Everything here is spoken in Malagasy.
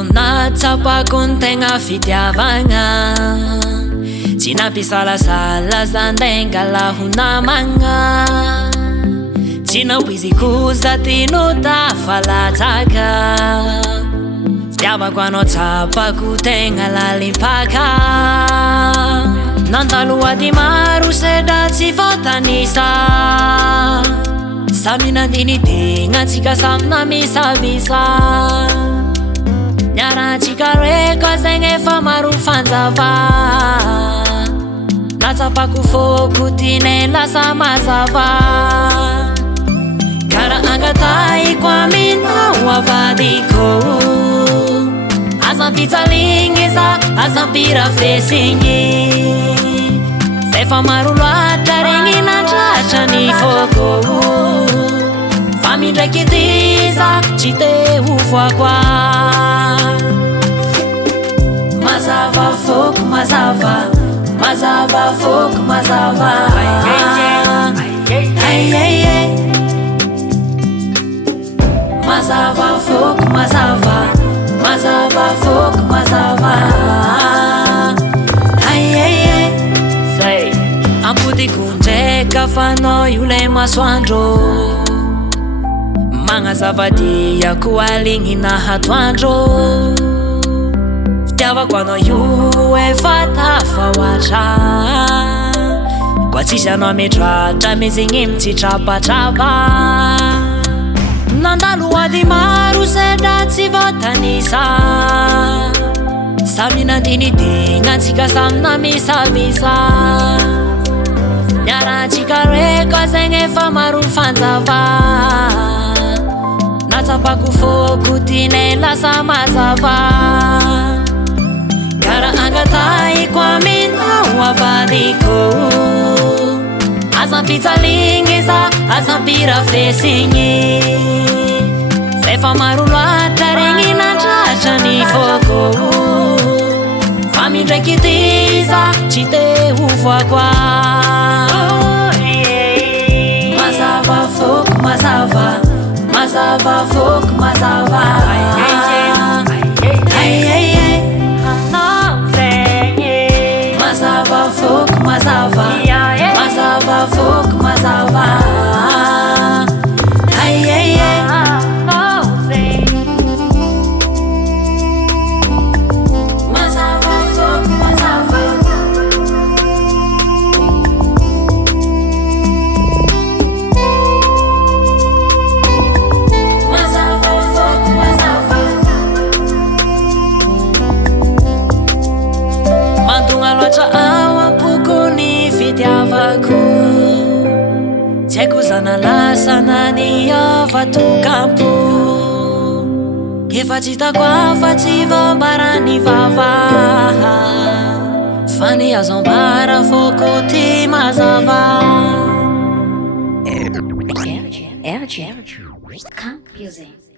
Anao natsapako ny tegna fitiavagna, tsy nampisalasala zandaingala ho namagna, tsy nampiziky za tino tafalatsaka. Fitiavako anao tsapako tegna lalimpaka, nandalo ady maro sedra tsy voatanisa, samy nandiny tegna tsika samy namisavisa. Niarantsika reko zegny efa maro fanjava, natsapako foko tine lasa mazava. Kara angataiko aminao avadiko, azam-pitsaligny za azam-pira fesigny, efa maro loatra regny nandratra ny foko, fa mindraiky ty za tsy te hovoakoa. Mazava foko mazava, mazava foko mazava, mazava foko mazava, mazava foko mazava. Ampodiko ndraika fa anao io le masoandro, magnazava-diako aligny nahatoandro. Fitiavako anao io efa tafahoatra, koa tsisy anao metratra mizigny mitsitrapatrapa. Nandalo ady maro sedra tsy voatanisa, samy nandiny tegna antsika samy namisavisa. Niarantsika reko zegny efa maro fanjava, natsapako foko tine lasa mazava. Kara angataiko aminao avadiko, azam-pitsaligny za azam-pira fesigny, efa maro loatra regny nandratra ny foko, fa mindraiky ty za tsy te hovoakoa. Mazava foko mazava, mazava foko mazava, mazava foko mazava, mazava foko mazava. Tsy haiko zana lasa naniava tokampo, efa tsy hitako afa-tsy voambarany vava, fa ny azo ambara foko ty mazava. RG Camp Music.